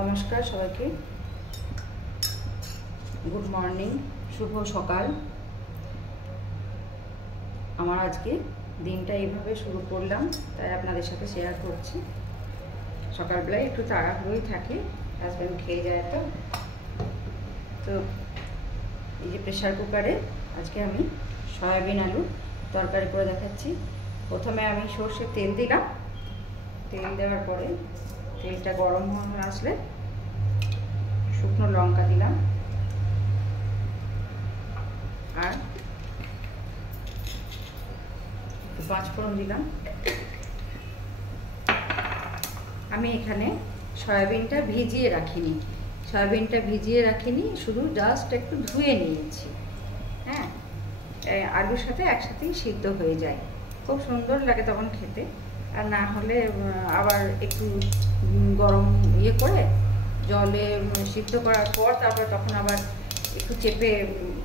নমস্কার সবাইকে, good morning, শুভ সকাল। আমার আজকে দিনটা এইভাবে শুরু করলাম, তাই আপনাদের সাথে শেয়ার করছি। সকালবেলায় একটু তাড়াহুড়োই থাকে, হাজব্যান্ড খেয়ে যায়। তো এই যে প্রেশার কুকারে আজকে আমি সয়াবিন আলু তরকারি করে দেখাচ্ছি। প্রথমে আমি সর্ষের তেল দিলাম। তেল দেওয়ার পরে তেলটা গরম হয়ে আসলে শুকনো লঙ্কা দিলাম আর পাঁচফোড়ন দিলাম। আমি এখানে সয়াবিনটা ভিজিয়ে রাখিনি, শুধু জাস্ট একটু ধুয়ে নিয়েছি। হ্যাঁ, আলুর সাথে একসাথেই সিদ্ধ হয়ে যায়, খুব সুন্দর লাগে তখন খেতে। আর না হলে আবার একটু গরম করে জলে সিদ্ধ করার পর তারপর তখন আবার একটু চেপে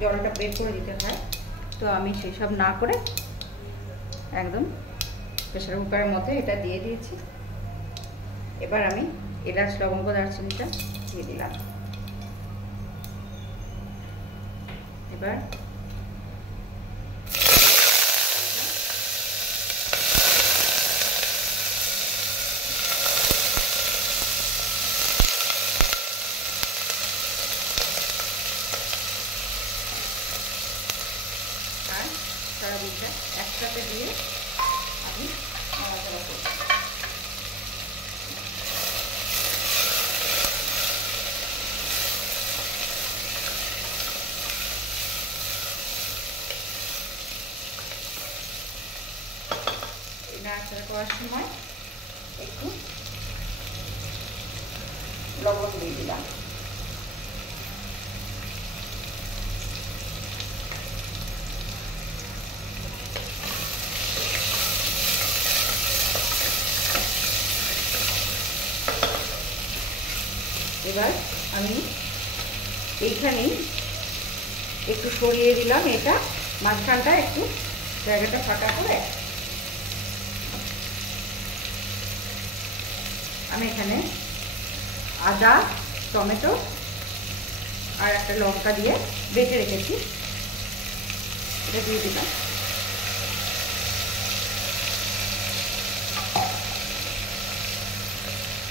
জলটা বের করে দিতে হয়। তো আমি সেসব না করে একদম প্রেসার কুকারের মধ্যে এটা দিয়ে দিয়েছি। এবার আমি এলাচ, লবঙ্গ, দারচিনিটা দিয়ে দিলাম। এবার সয়াবিনটা একসাথে দিয়ে আমি নাড়াচাড়া করব। এই নাড়াচাড়া করার সময় একটু লবণ দিয়ে দিলাম। এবার আমি এইখানেই একটু সরিয়ে দিলাম, এটা মাঝখানটা একটু জায়গাটা ফাঁকা করে আমি এখানে আদা, টমেটো আর একটা লঙ্কা দিয়ে বেটে রেখেছি, এটা দিয়ে দিলাম।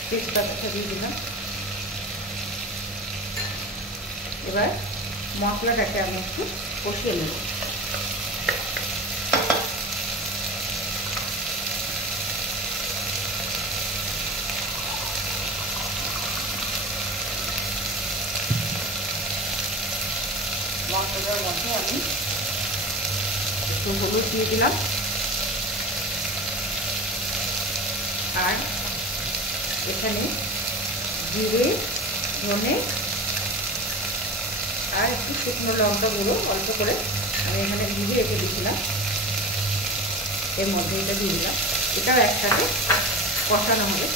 তেজপাতাটা দিয়ে দিলাম। এবার মশলাটাকে আমি একটু কষিয়ে নেব। মশলার মধ্যে আমি একটু হলুদ দিয়ে দিলাম আর এখানে জিরে, ধনে আর একটু শুকনো লঙ্কা গুঁড়ো অল্প করে আমি এখানে ভিজিয়ে রেখে দিয়েছিলাম, এর মধ্যে এটা দিয়ে দিলাম। এটাও একসাথে কষানো হবে।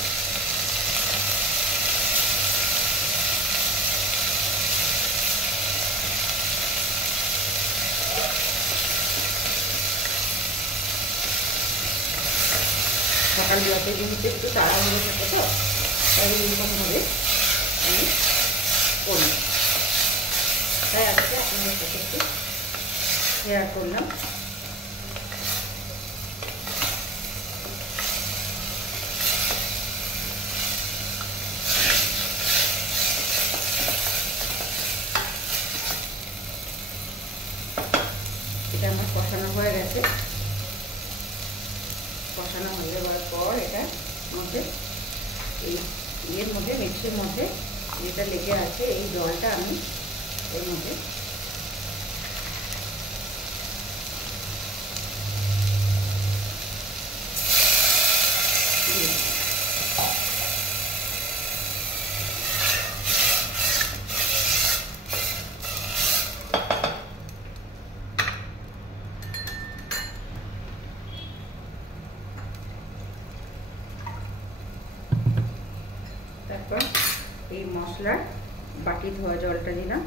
সকালবেলাতে যেহেতু একটু তাড়াহুড়ো থাকে, তো তাই এইরকমভাবে আমি করি, তাই আজকে আপনাদের সাথে একটু শেয়ার করলাম। এটা আমার কষানো হয়ে গেছে। কষানো হয়ে যাওয়ার পর এটা মধ্যে এই ইয়ের মধ্যে মিক্সির মধ্যে যেটা লেগে আছে এই জলটা আমি এর মধ্যে তারপর এই মশলার বাটি ধোয়া জলটা দিলাম।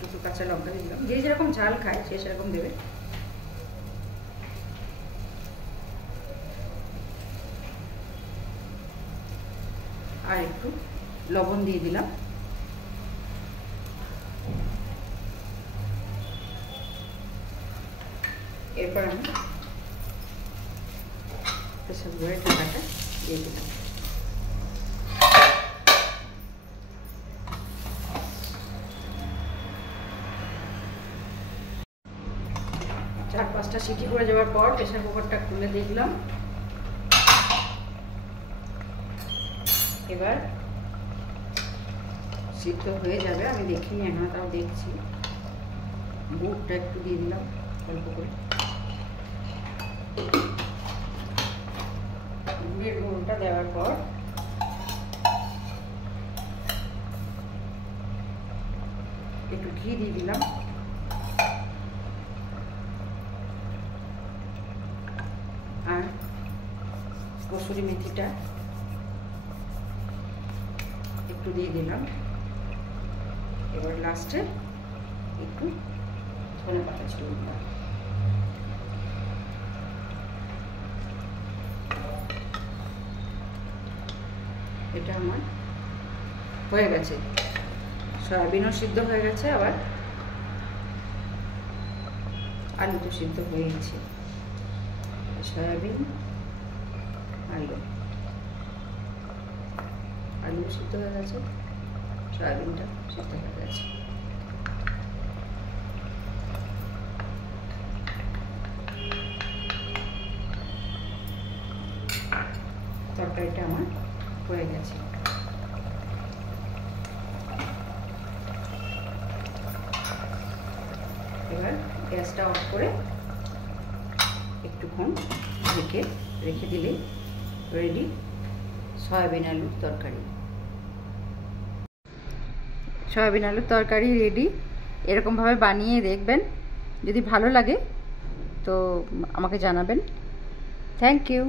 দুটো কাঁচা লঙ্কা দিলাম, যে যেরকম ঝাল খায় সে সেরকম দেবে। আর একটু লবণ দিয়ে দিলাম। এরপর আমি প্রেসার কুকারের ঢাকাটা দিয়ে দিলাম। চার পাঁচটা সিটি করে যাওয়ার পর প্রেসার কুকারটা খুলে দেখলাম। এবার সিদ্ধ হয়ে যাবে, আমি দেখিনি এখন, তাও দেখছি। গুড়টা একটু দিয়ে দিলাম অল্প করে। গুড়ের গুঁড়োটা দেওয়ার পর একটু ঘি দিয়ে দিলাম। আর কসুরি মেথিটা একটু দিয়ে দিলাম। এবার লাস্টে একটু ধনে পাতা ছড়িয়ে দিলাম। এটা আমার হয়ে গেছে, সয়াবিনও সিদ্ধ হয়ে গেছে, আবার আলু তো সিদ্ধ হয়ে গেছে। সয়াবিন আলু সিদ্ধ হয়ে গেছে, সয়াবিনটা সিদ্ধ হয়ে গেছে। তরকারিটা আমার হয়ে গেছে। এবার গ্যাসটা অফ করে একটুক্ষণ ঢেকে রেখে দিলে রেডি সয়াবিন আলুর তরকারি। সয়াবিন আলুর তরকারি রেডি। এরকমভাবে বানিয়ে দেখবেন, যদি ভালো লাগে তো আমাকে জানাবেন। Thank you.